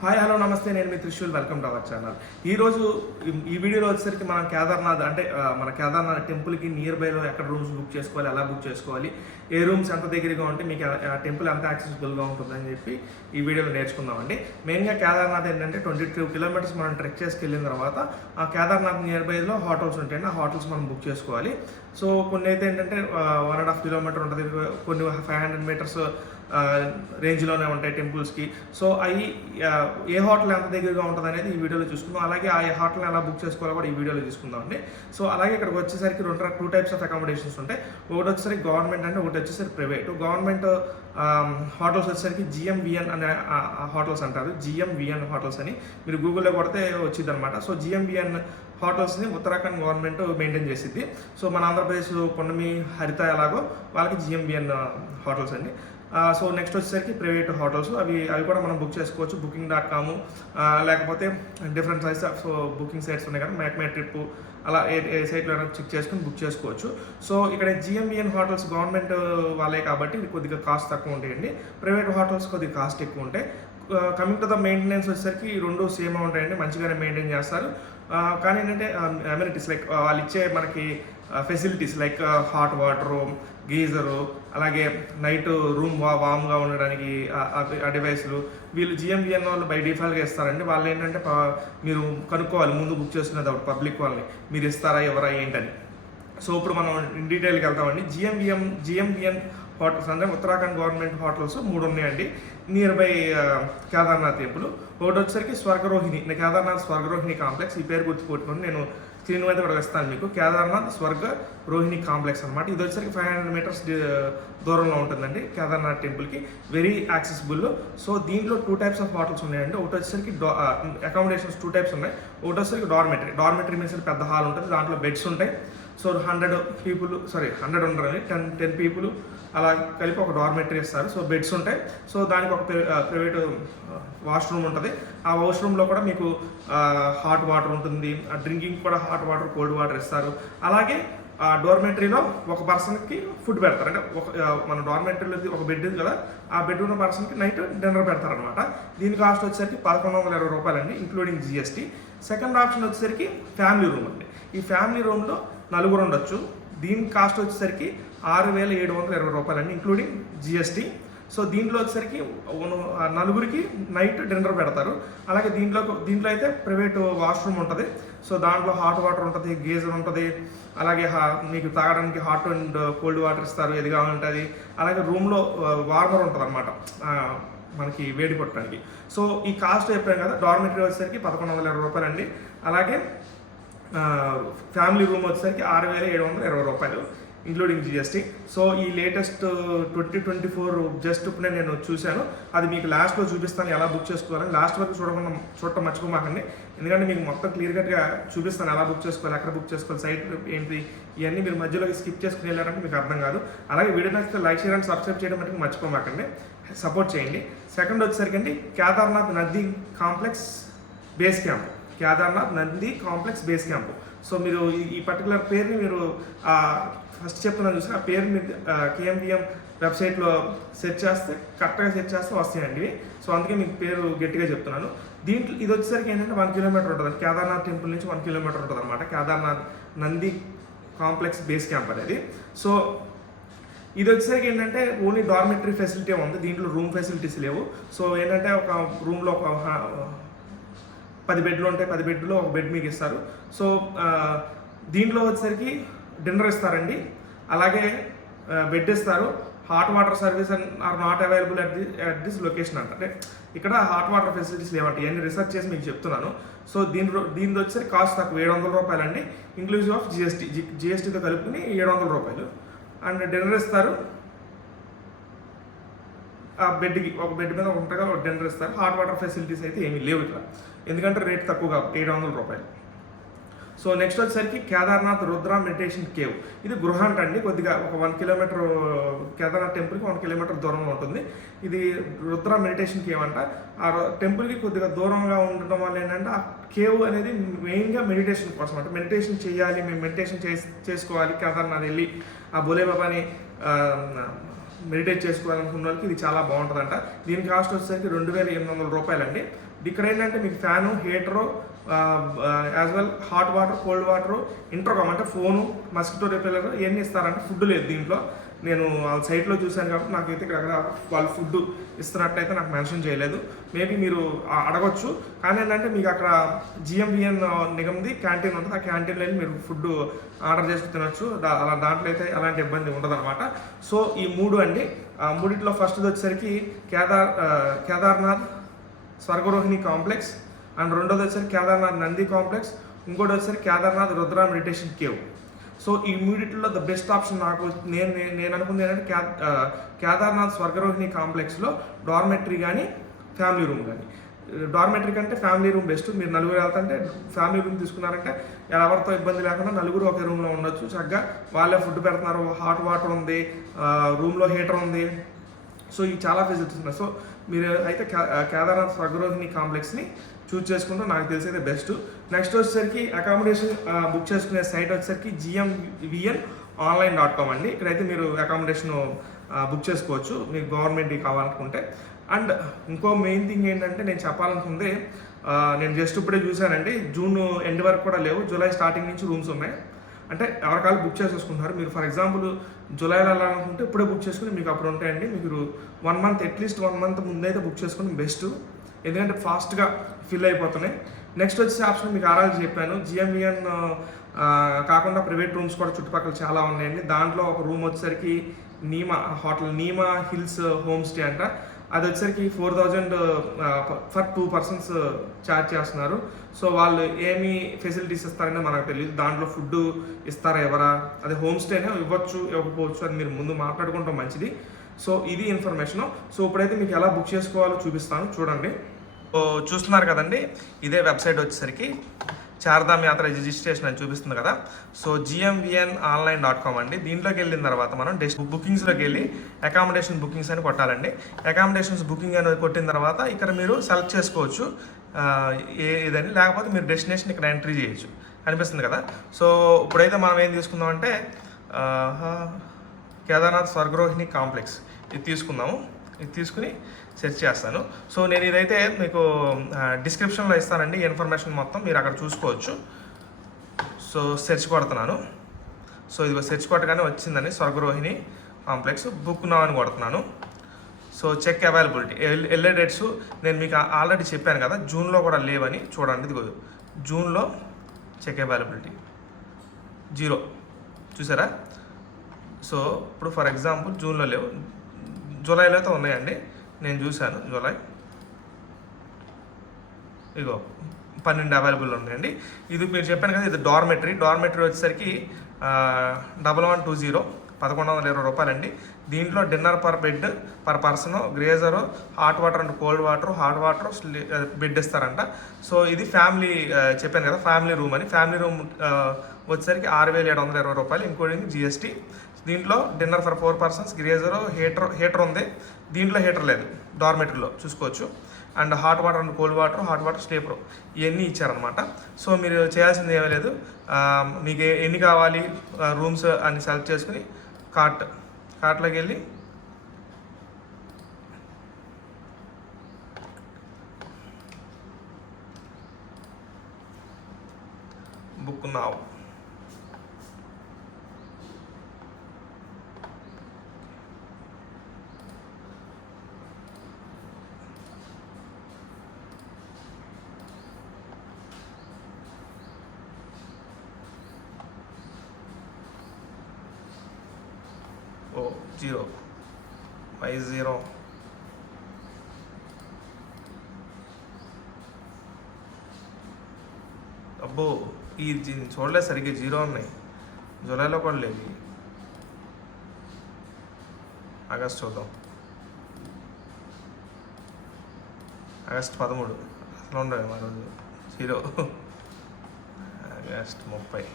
Hi hello నమస్తే, నేను మీ Trishul. Welcome to our channel. ఈరోజు ఈ వీడియోలో వచ్చేసరికి మనం కేదార్నాథ్ అంటే మన కేదార్నాథ్ టెంపుల్కి నియర్ బైలో ఎక్కడ రూమ్స్ బుక్ చేసుకోవాలి, ఎలా బుక్ చేసుకోవాలి, ఏ రూమ్స్ ఎంత దగ్గరగా ఉంటే మీకు ఆ టెంపుల్ ఎంత యాక్సెసిబుల్గా ఉంటుందని చెప్పి ఈ వీడియోలో నేర్చుకుందామండి. మెయిన్గా కేదార్నాథ్ ఏంటంటే 22 కిలోమీటర్స్ మనం ట్రెక్ చేసుకెళ్ళిన తర్వాత ఆ కేదార్నాథ్ నియర్ బైలో హోటల్స్ ఉంటాయండి. ఆ హోటల్స్ మనం బుక్ చేసుకోవాలి. సో కొన్ని అయితే ఏంటంటే 1.5 కిలోమీటర్ ఉంటుంది, కొన్ని 500 మీటర్స్ రేంజ్లోనే ఉంటాయి టెంపుల్స్కి. సో అవి ఏ హోటల్ ఎంత దగ్గరగా ఉంటుంది అనేది ఈ వీడియోలో చూసుకుందాం. అలాగే ఆ హోటల్ని ఎలా బుక్ చేసుకోవాలో కూడా ఈ వీడియోలో చూసుకుందాం అండి. సో అలాగే ఇక్కడికి వచ్చేసరికి టూ టైప్స్ ఆఫ్ అకామిడేషన్స్ ఉంటాయి. ఒకటి వచ్చేసరికి గవర్నమెంట్ అంటే, ఒకటి వచ్చేసరికి ప్రైవేట్. గవర్నమెంట్ హోటల్స్ వచ్చేసరికి జిఎంవిఎన్ అనే హోటల్స్ అంటారు. జిఎంవిఎన్ హోటల్స్ అని మీరు గూగుల్లో కొడితే వచ్చింది అనమాట. సో జిఎంవిఎన్ హోటల్స్ని ఉత్తరాఖండ్ గవర్నమెంట్ మెయింటైన్ చేసిద్ది. సో మన ఆంధ్రప్రదేశ్ పొన్నమి హరిత ఎలాగో వాళ్ళకి జిఎంవిఎన్ హోటల్స్ అండి. సో నెక్స్ట్ వచ్చేసరికి ప్రైవేట్ హోటల్స్, అవి కూడా మనం బుక్ చేసుకోవచ్చు. booking.com లేకపోతే different sites of booking sites ఉన్నాయి కదా, మేక్ ట్రిప్ అలా ఏ సైట్లో చెక్ చేసుకుని బుక్ చేసుకోవచ్చు. సో ఇక్కడ జిఎంవిఎన్ హోటల్స్ గవర్నమెంట్ వాళ్ళే కాబట్టి ఇది కొద్దిగా కాస్ట్ తక్కువ ఉంటాయండి. ప్రైవేట్ హోటల్స్ కొద్దిగా కాస్ట్ ఎక్కువ ఉంటాయి. కమింగ్ టు ద మెయింటెనెన్స్ వచ్చేసరికి ఈ రెండు సేమ్ ఉంటాయండి, మంచిగానే మెయింటైన్ చేస్తారు. కానీ ఏంటంటే అమ్యూనిటీస్ లైక్ వాళ్ళు ఇచ్చే మనకి facilities like hot water, geyser, అలాగే నైట్ రూమ్ వామ్గా ఉండడానికి ఆ డివైస్లు వీళ్ళు జిఎంవిఎన్ వాళ్ళు బై డిఫాల్ట్గా ఇస్తారండి. వాళ్ళు ఏంటంటే మీరు కనుక్కోవాలి ముందు బుక్ చేసుకునేది పబ్లిక్ వాళ్ళని, మీరు ఇస్తారా ఎవరా ఏంటని. సో ఇప్పుడు మనం ఇన్ డీటెయిల్కి వెళ్తామండి. జిఎంవిఎన్ హోటల్స్ అంటే ఉత్తరాఖండ్ గవర్నమెంట్ హోటల్స్ 3 ఉన్నాయండి నియర్ బై కేదార్నాథ్ టెంపుల్. ఒకటి వచ్చేసరికి స్వర్గరోహిణి, కేదార్నాథ్ స్వర్గరోహిణి కాంప్లెక్స్. ఈ పేరు గుర్తుపెట్టుకుని నేను స్క్రీన్ మీద కూడా ఇస్తాను మీకు. కేదార్నాథ్ స్వర్గ రోహిణి కాంప్లెక్స్ అనమాట. ఇది వచ్చేసరికి 500 మీటర్స్ దూరంలో ఉంటుందండి కేదార్నాథ్ టెంపుల్కి, వెరీ యాక్సెసిబుల్. సో దీంట్లో 2 టైప్స్ ఆఫ్ హోటల్స్ ఉన్నాయండి. ఒకటి వచ్చేసరికి అకామిడేషన్స్ 2 టైప్స్ ఉన్నాయి. ఒకటి వచ్చేసరికి డార్మెటరీ మీన్స్ పెద్ద హాల్ ఉంటుంది, దాంట్లో బెడ్స్ ఉంటాయి. సో 100 పీపుల్ 100 ఉండరండి, 10 పీపుల్ అలా కలిపి ఒక డార్మెటరీ ఇస్తారు. సో బెడ్స్ ఉంటాయి. సో దానికి ఒక ప్రైవేట్ వాష్రూమ్ ఉంటుంది. ఆ వాష్రూమ్లో కూడా మీకు హాట్ వాటర్ ఉంటుంది, డ్రింకింగ్ కూడా హాట్ వాటర్, కోల్డ్ వాటర్ ఇస్తారు. అలాగే ఆ డార్మెటరీలో ఒక పర్సన్కి ఫుడ్ పెడతారు. అంటే మన డార్మెటరీలో ఒక బెడ్ ఉంది కదా, ఆ బెడ్ ఉన్న పర్సన్కి నైట్ డిన్నర్ పెడతారనమాట. దీని కాస్ట్ వచ్చేసరికి 1120 రూపాయలండి, ఇంక్లూడింగ్ జిఎస్టీ. సెకండ్ ఆప్షన్ వచ్చేసరికి ఫ్యామిలీ రూమ్ అండి. ఈ ఫ్యామిలీ రూమ్లో 4 ఉండొచ్చు. దీని కాస్ట్ వచ్చేసరికి 6720 రూపాయలండి, ఇంక్లూడింగ్ జిఎస్టీ. సో దీంట్లో వచ్చేసరికి 4 నైట్ డిన్నర్ పెడతారు. అలాగే దీంట్లో అయితే ప్రైవేట్ వాష్రూమ్ ఉంటుంది. సో దాంట్లో హాట్ వాటర్ ఉంటుంది, గీజర్ ఉంటుంది, అలాగే మీకు తాగడానికి హాట్ అండ్ కోల్డ్ వాటర్ ఇస్తారు, ఏది కావాలంటే. అలాగే రూమ్లో వార్మర్ ఉంటుంది అనమాట మనకి వేడి కొట్టడానికి. సో ఈ కాస్ట్ చెప్పాను కదా, డార్మెటరీ వచ్చేసరికి 1120 రూపాయలండి. అలాగే ఫ్యామిలీ రూమ్ వచ్చేసరికి 6720 రూపాయలు, ఇంక్లూడింగ్ జిఎస్టీ. సో ఈ లేటెస్ట్ 2024 జస్ట్ ఇప్పుడే నేను చూశాను, అది మీకు లాస్ట్లో చూపిస్తాను ఎలా బుక్ చేసుకోవాలని. లాస్ట్ వరకు చూడటం మర్చిపోమాకండి, ఎందుకంటే మీకు మొత్తం క్లియర్గా చూపిస్తాను ఎలా బుక్ చేసుకోవాలి, ఎక్కడ బుక్ చేసుకోవాలి, సైట్ ఏంటి, ఇవన్నీ మీరు మధ్యలో స్కిప్ చేసుకుని వెళ్ళారంటే మీకు అర్థం కాదు. అలాగే వీడియో నచ్చితే లైక్, షేర్ అండ్ సబ్స్క్రైబ్ చేయడం మటుకు మర్చిపోమాకండి, సపోర్ట్ చేయండి. సెకండ్ వచ్చేసరికి అండి Kedarnath Nandi complex base camp, Kedarnath Nandi complex base camp. So మీరు ఈ పర్టికులర్ పేరుని మీరు ఫస్ట్ చెప్తున్నాను చూసి ఆ పేరు మీరు కేఎంవిఎం వెబ్సైట్లో సెర్చ్ చేస్తే కరెక్ట్గా సెర్చ్ చేస్తే వస్తాయండి. సో అందుకే మీకు పేరు గట్టిగా చెప్తున్నాను. దీంట్లో ఇది వచ్చేసరికి ఏంటంటే 1 కిలోమీటర్ ఉంటుంది, కేదార్నాథ్ టెంపుల్ నుంచి 1 కిలోమీటర్ ఉంటుంది అనమాట Kedarnath Nandi complex base camp అనేది. సో ఇది వచ్చేసరికి ఏంటంటే ఓన్లీ డార్మెటరీ ఫెసిలిటీ ఉంది, దీంట్లో రూమ్ ఫెసిలిటీస్ లేవు. సో ఏంటంటే ఒక రూమ్లో ఒక 10 బెడ్లు ఉంటాయి, 10 బెడ్లో ఒక బెడ్ మీకు ఇస్తారు. సో దీంట్లో వచ్చేసరికి డిన్నర్ ఇస్తారండి, అలాగే బెడ్ ఇస్తారు. Hot water service are not available at this location అంటే ఇక్కడ హాట్ వాటర్ ఫెసిలిటీస్ లేవంటే, ఇవన్నీ రీసెర్చ్ చేసి మీకు చెప్తున్నాను. సో దీని వచ్చేసరికి కాస్ట్ తక్కువ 700 రూపాయలండి, ఇంక్లూజివ్ ఆఫ్ జిఎస్టీతో కలుపుకుని 700 రూపాయలు. అండ్ డిన్నర్ ఇస్తారు, ఆ బెడ్కి ఒక బెడ్ మీద ఉంటగా ఒక డిన్నర్ ఇస్తారు. హాట్ వాటర్ ఫెసిలిటీస్ అయితే ఏమీ లేవు ఇక్కడ, ఎందుకంటే రేట్ తక్కువగా 700 రూపాయలు. సో నెక్స్ట్ వచ్చేసరికి కేదార్నాథ్ రుద్ర మెడిటేషన్ కేవ్. ఇది గృహాంట అండి, కొద్దిగా ఒక 1 కిలోమీటర్ కేదార్నాథ్ టెంపుల్కి 1 కిలోమీటర్ దూరంలో ఉంటుంది. ఇది రుద్ర మెడిటేషన్ కేవ్ అంట. ఆ టెంపుల్కి కొద్దిగా దూరంగా ఉండడం వల్ల ఏంటంటే ఆ కేవ్ అనేది మెయిన్గా మెడిటేషన్ కోసం, అంటే మెడిటేషన్ చేయాలి, మేము మెడిటేషన్ చేసుకోవాలి, కేదార్నాథ్ వెళ్ళి ఆ భోలే బాబాని మెడిటేట్ చేసుకోవాలనుకున్న వాళ్ళకి ఇది చాలా బాగుంటుందంట. దీని కాస్ట్ వచ్చేసరికి 2800 రూపాయలండి. ఇక్కడ ఏంటంటే మీకు fan, heater, as well hot water, cold water, intercom అంటే ఫోను, మస్కిటో రిపెల్లర్ ఇవన్నీ ఇస్తారంటే. ఫుడ్ లేదు దీంట్లో. నేను వాళ్ళ సైట్లో చూశాను కాబట్టి నాకైతే ఇక్కడ వాళ్ళు ఫుడ్ ఇస్తున్నట్టయితే నాకు మెన్షన్ చేయలేదు. మేబీ మీరు అడగొచ్చు. కానీ ఏంటంటే మీకు అక్కడ జిఎంవిఎన్ నిగమ్ది క్యాంటీన్ ఉంటుంది. ఆ క్యాంటీన్లో వెళ్ళి మీరు ఫుడ్ ఆర్డర్ చేసుకుని తినొచ్చు. అలా దాంట్లో అయితే ఎలాంటి ఇబ్బంది ఉండదన్నమాట. సో ఈ 3 అండి. మూడిట్లో ఫస్ట్ది వచ్చేసరికి కేదార్నాథ్ స్వర్గరోహిణి కాంప్లెక్స్, అండ్ రెండోది వచ్చేసరికి కేదార్నాథ్ నంది కాంప్లెక్స్, ఇంకోటి వచ్చేసరికి Kedarnath Rudra meditation cave. So ఈ మూడిట్లో ద బెస్ట్ ఆప్షన్ నాకు నేను అనుకుంది ఏంటంటే కేదార్నాథ్ స్వర్గరోహిణి కాంప్లెక్స్లో డార్మెటరీ కానీ ఫ్యామిలీ రూమ్ కానీ. డార్మెటరీ కంటే ఫ్యామిలీ రూమ్ బెస్ట్. మీరు నలుగురు వెళ్తుంటే ఫ్యామిలీ రూమ్ తీసుకున్నారంటే ఎవరితో ఇబ్బంది లేకుండా నలుగురు ఒకే రూమ్లో ఉండొచ్చు. చక్కగా వాళ్ళే ఫుడ్ పెడుతున్నారు, హాట్ వాటర్ ఉంది, రూమ్లో హీటర్ ఉంది. సో ఇవి చాలా ఫెసిలిటీస్ ఉన్నాయి. సో మీరు అయితే కేదార్నాథ్ స్వర్గరోహిణి కాంప్లెక్స్ని చూస్ చేసుకుంటే నాకు తెలిసి అయితే బెస్ట్. నెక్స్ట్ వచ్చేసరికి అకామిడేషన్ బుక్ చేసుకునే సైట్ వచ్చేసరికి gmvnonline.com అండి. ఇక్కడైతే మీరు అకామిడేషన్ బుక్ చేసుకోవచ్చు మీకు గవర్నమెంట్కి కావాలనుకుంటే. అండ్ ఇంకో మెయిన్ థింగ్ ఏంటంటే నేను చెప్పాలనుకుంది, నేను జస్ట్ ఇప్పుడే చూశానండి, జూన్ ఎండ్ వరకు కూడా లేవు, జూలై స్టార్టింగ్ నుంచి రూమ్స్ ఉన్నాయి. అంటే ఎవరికాలు బుక్ చేసేసుకుంటున్నారు. మీరు ఫర్ ఎగ్జాంపుల్ జూలైలో వెళ్ళాలనుకుంటే ఇప్పుడే బుక్ చేసుకుని మీకు అప్పుడు ఉంటాయండి. మీరు 1 మంత్ అట్లీస్ట్ 1 మంత్ ముందైతే బుక్ చేసుకుని బెస్ట్. ఎందుకంటే ఫాస్ట్గా ఫిల్ అయిపోతున్నాయి. నెక్స్ట్ వచ్చే ఆప్షన్ మీకు ఆర్ఆర్ చెప్పాను. జిఎంవిఎన్ కాకుండా ప్రైవేట్ రూమ్స్ కూడా చుట్టుపక్కల చాలా ఉన్నాయండి. దాంట్లో ఒక రూమ్ వచ్చేసరికి నీమా హిల్స్ హోమ్ స్టే అంట. అది వచ్చేసరికి 4000 ఫర్ 2 పర్సన్స్ ఛార్జ్ చేస్తున్నారు. సో వాళ్ళు ఏమి ఫెసిలిటీస్ ఇస్తారని మనకు తెలియదు. దాంట్లో ఫుడ్ ఇస్తారా ఎవరా, అది హోమ్ స్టేనే, ఇవ్వచ్చు ఇవ్వకపోవచ్చు అది మీరు ముందు మాట్లాడుకుంటాం మంచిది. సో ఇది ఇన్ఫర్మేషను. సో ఇప్పుడైతే మీకు ఎలా బుక్ చేసుకోవాలో చూపిస్తాను, చూడండి. సో చూస్తున్నారు కదండి, ఇదే వెబ్సైట్ వచ్చేసరికి చార్ధామ్ యాత్ర రిజిస్ట్రేషన్ అని చూపిస్తుంది కదా. సో gmvnonline.com అండి. దీంట్లోకి వెళ్ళిన తర్వాత మనం బుకింగ్స్లోకి వెళ్ళి అకామిడేషన్ బుకింగ్స్ అని కొట్టాలండి. అకామిడేషన్స్ బుకింగ్ అనేది కొట్టిన తర్వాత ఇక్కడ మీరు సెలెక్ట్ చేసుకోవచ్చు ఏదని, లేకపోతే మీరు డెస్టినేషన్ ఇక్కడ ఎంట్రీ చేయొచ్చు. కనిపిస్తుంది కదా. సో ఇప్పుడైతే మనం ఏం తీసుకుందామంటే కేదార్నాథ్ స్వర్గరోహిణి కాంప్లెక్స్ ఇది తీసుకుందాము. ఇది తీసుకుని సెర్చ్ చేస్తాను. సో నేను ఇదైతే మీకు డిస్క్రిప్షన్లో ఇస్తానండి ఈ ఇన్ఫర్మేషన్ మొత్తం, మీరు అక్కడ చూసుకోవచ్చు. సో సెర్చ్ కొడుతున్నాను. సో ఇది సెర్చ్ కొట్టగానే వచ్చిందని స్వర్గరోహిణి కాంప్లెక్స్ బుక్ నౌ అని కొడుతున్నాను. సో చెక్ అవైలబిలిటీ వెళ్ళే డేట్స్ నేను మీకు ఆల్రెడీ చెప్పాను కదా, జూన్లో కూడా లేవని. చూడండి, ఇది జూన్లో చెక్ అవైలబిలిటీ 0 చూసారా. సో ఇప్పుడు ఫర్ ఎగ్జాంపుల్ జూన్లో లేవు, జూలైలో అయితే ఉన్నాయండి. నేను చూశాను జూలై, ఇగో 12 అవైలబుల్ ఉన్నాయండి. ఇది మీరు చెప్పాను కదా, ఇది డార్మెటరీ వచ్చేసరికి 1120 1120 రూపాయలండి. దీంట్లో dinner per bed per person, geyser, hot water and cold water, hot water bed ఇస్తారంట. సో ఇది ఫ్యామిలీ చెప్పాను కదా, ఫ్యామిలీ రూమ్ అని. ఫ్యామిలీ రూమ్ వచ్చేసరికి 6720 రూపాయలు ఇంక్లూడింగ్ జిఎస్టీ. దీంట్లో dinner for 4 persons, geyser, heater ఉంది. దీంట్లో హీటర్ లేదు డార్మెటరీలో, చూసుకోవచ్చు. And hot water and cold water sleeper ఇవన్నీ ఇచ్చారనమాట. సో మీరు చేయాల్సింది ఏమీ లేదు, మీకు ఎన్ని కావాలి రూమ్స్ అని సెలెక్ట్ చేసుకుని కార్ట్లోకి వెళ్ళి బుక్ నౌ. ఓ 0 Y0 అబ్బో ఈ చూడలేదు సరిగ్గా, 0 ఉన్నాయి. జూలైలో కూడా లేదు. ఆగస్ట్ చూద్దాం. ఆగస్ట్ 13 అసలు ఉండవు మా రోజు 0. ఆగస్ట్ 30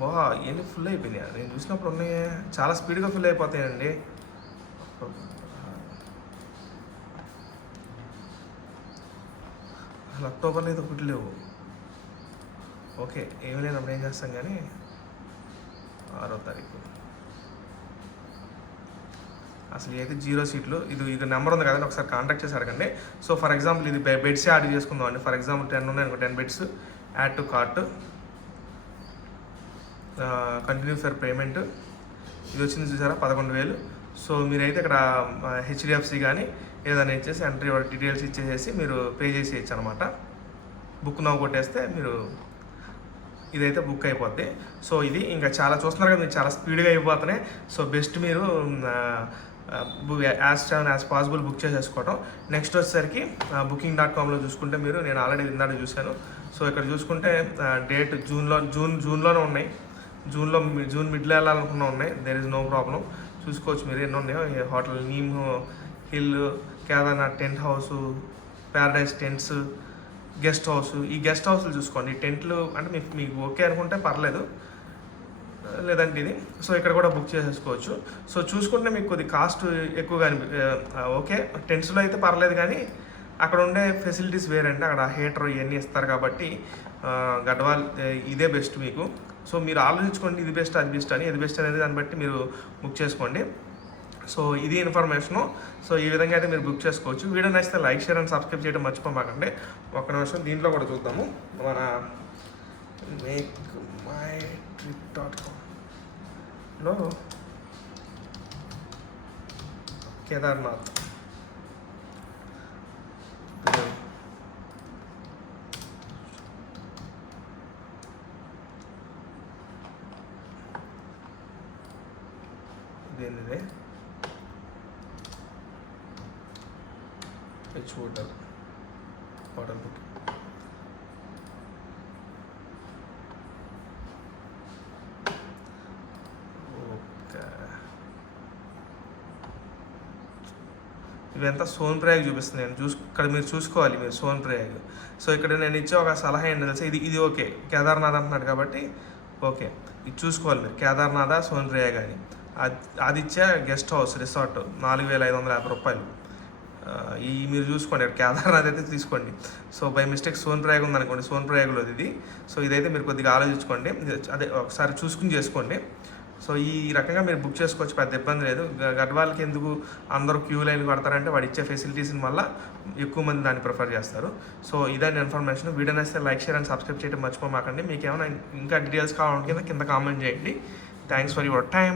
వా ఇవన్నీ ఫుల్ అయిపోయినాయి. నేను చూసినప్పుడు ఉన్నాయి, చాలా స్పీడ్గా ఫుల్ అయిపోతాయండి. అసలు అక్టోబర్లో అయితే ఒకటి లేవు. ఓకే ఏమి లేనప్పుడు ఏం చేస్తాం కానీ 6వ తారీఖు అసలు అయితే 0 సీట్లు. ఇది నెంబర్ ఉంది కదండి, ఒకసారి కాంటాక్ట్ చేసి అడగండి. సో ఫర్ ఎగ్జాంపుల్ ఇది బెడ్స్ యాడ్ చేసుకుందాం అండి. ఫర్ ఎగ్జాంపుల్ 10 ఉన్నాయి అనుకో, 10 beds add to cart, continue for payment. ఇది వచ్చింది చూసారా 11,000. సో మీరైతే ఇక్కడ హెచ్డిఎఫ్సి కానీ ఏదైనా ఇచ్చేసి ఎంట్రీ డీటెయిల్స్ ఇచ్చేసేసి మీరు పే చేసేయచ్చు అనమాట. బుక్ నవ్వు కొట్టేస్తే మీరు ఇదైతే బుక్ అయిపోద్ది. సో ఇది ఇంకా చాలా చూస్తున్నారు కదా, మీరు చాలా స్పీడ్గా అయిపోతున్నాయి. సో బెస్ట్ మీరు యాజ్ పాసిబుల్ బుక్ చేసేసుకోవటం. నెక్స్ట్ వచ్చేసరికి booking.comలో చూసుకుంటే నేను ఆల్రెడీ ఇందాక చూశాను. సో ఇక్కడ చూసుకుంటే డేట్ జూన్లోనే ఉన్నాయి. జూన్ మిడ్లో వెళ్ళాలనుకున్నా ఉన్నాయి. There is no problem. చూసుకోవచ్చు మీరు ఎన్ని ఉన్నాయో. Hotel Neem hill, Kedarnath tent house, paradise tents, guest house. ఈ గెస్ట్ హౌస్లు చూసుకోండి. టెంట్లు అంటే మీకు ఓకే అనుకుంటే పర్లేదు, లేదంటే ఇది. సో ఇక్కడ కూడా బుక్ చేసేసుకోవచ్చు. సో చూసుకుంటే మీకు కొద్ది కాస్ట్ ఎక్కువగా ఓకే. టెంట్స్లో అయితే పర్లేదు, కానీ అక్కడ ఉండే ఫెసిలిటీస్ వేరండి. అక్కడ హీటర్ ఇవన్నీ ఇస్తారు కాబట్టి గడ్వాల్ ఇదే బెస్ట్ మీకు. సో మీరు ఆలోచించుకోండి, ఇది బెస్ట్ అది బెస్ట్ అని. ఇది బెస్ట్ అనేది దాన్ని బట్టి మీరు బుక్ చేసుకోండి. సో ఇది ఇన్ఫర్మేషను. సో ఈ విధంగా అయితే మీరు బుక్ చేసుకోవచ్చు. వీడియో నచ్చితే లైక్, షేర్ అండ్ సబ్స్క్రైబ్ చేయడం మర్చిపోమాకండి. ఒక్క నిమిషం దీంట్లో కూడా చూద్దాము. మన makemytrip.comలో కేదార్నాథ్ ఇదేంటిదే హోటల్ బుక్. ఓకే, ఇవంతా సోన్ప్రయాగ్ చూపిస్తుంది. ఇక్కడ మీరు చూసుకోవాలి, మీరు సోన్ప్రయాగ్. సో ఇక్కడ నేను ఇచ్చే ఒక సలహా ఏంటి తెలుసా, ఇది ఓకే. కేదార్నాథ్ అంటున్నాడు కాబట్టి ఓకే, ఇది చూసుకోవాలి మీరు. కేదార్నాథ్, సోన్ప్రయాగ్ అని. ఆదిత్య గెస్ట్ హౌస్ రిసార్ట్ 4,550 రూపాయలు. ఈ మీరు చూసుకోండి. కేదార్నాథ్ అయితే తీసుకోండి. సో బై మిస్టేక్ సోన్ప్రయాగ్ ఉందనుకోండి, సోన్ప్రయాగ్లో ఇది. సో ఇదైతే మీరు కొద్దిగా ఆలోచించుకోండి, అదే ఒకసారి చూసుకుని చేసుకోండి. సో ఈ రకంగా మీరు బుక్ చేసుకోవచ్చు, పెద్ద ఇబ్బంది లేదు. గడ్వాల్కి ఎందుకు అందరూ క్యూ లైన్ పడతారంటే వాడు ఇచ్చే ఫెసిలిటీస్ వల్ల ఎక్కువ మంది దాన్ని ప్రిఫర్ చేస్తారు. సో ఇదండి ఇన్ఫర్మేషన్. వీడియో నచ్చితే లైక్, షేర్ అండ్ సబ్స్క్రైబ్ చేయడం మర్చిపోమాకండి. మీకు ఏమైనా ఇంకా డీటెయిల్స్ కావాలంటే కింద కామెంట్ చేయండి. Thanks for your time.